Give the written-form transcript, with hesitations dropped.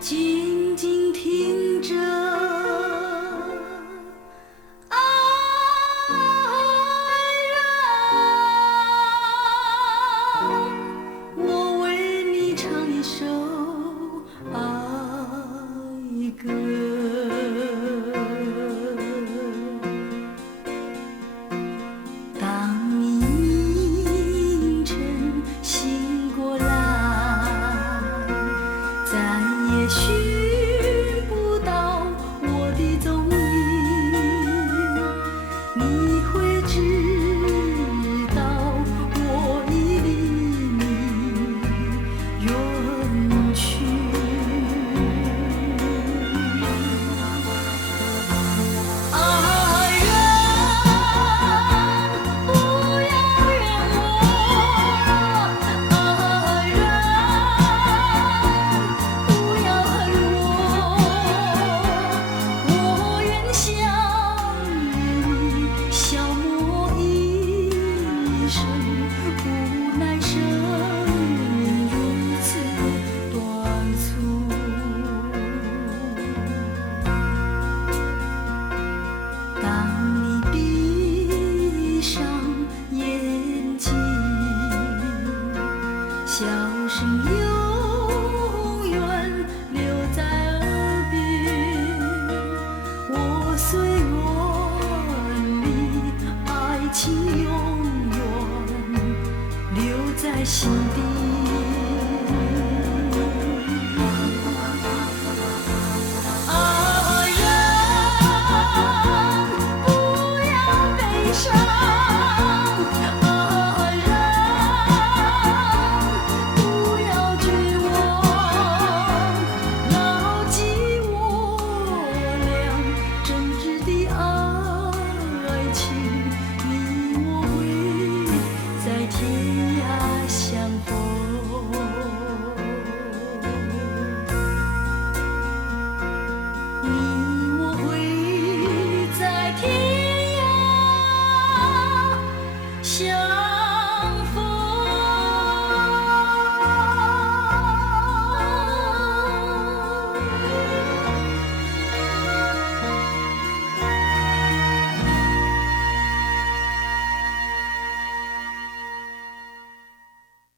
静静听着爱人，我为你唱一首爱歌。当你清晨醒过来，再也寻不到我的踪影，你会知道我已离你远去。爱人，不要怨我，爱人，不要恨我，我愿向你消磨一生，无奈生命如此短促。当你闭上眼睛，笑声永远留在耳边。我虽远离，爱情永远留在心底。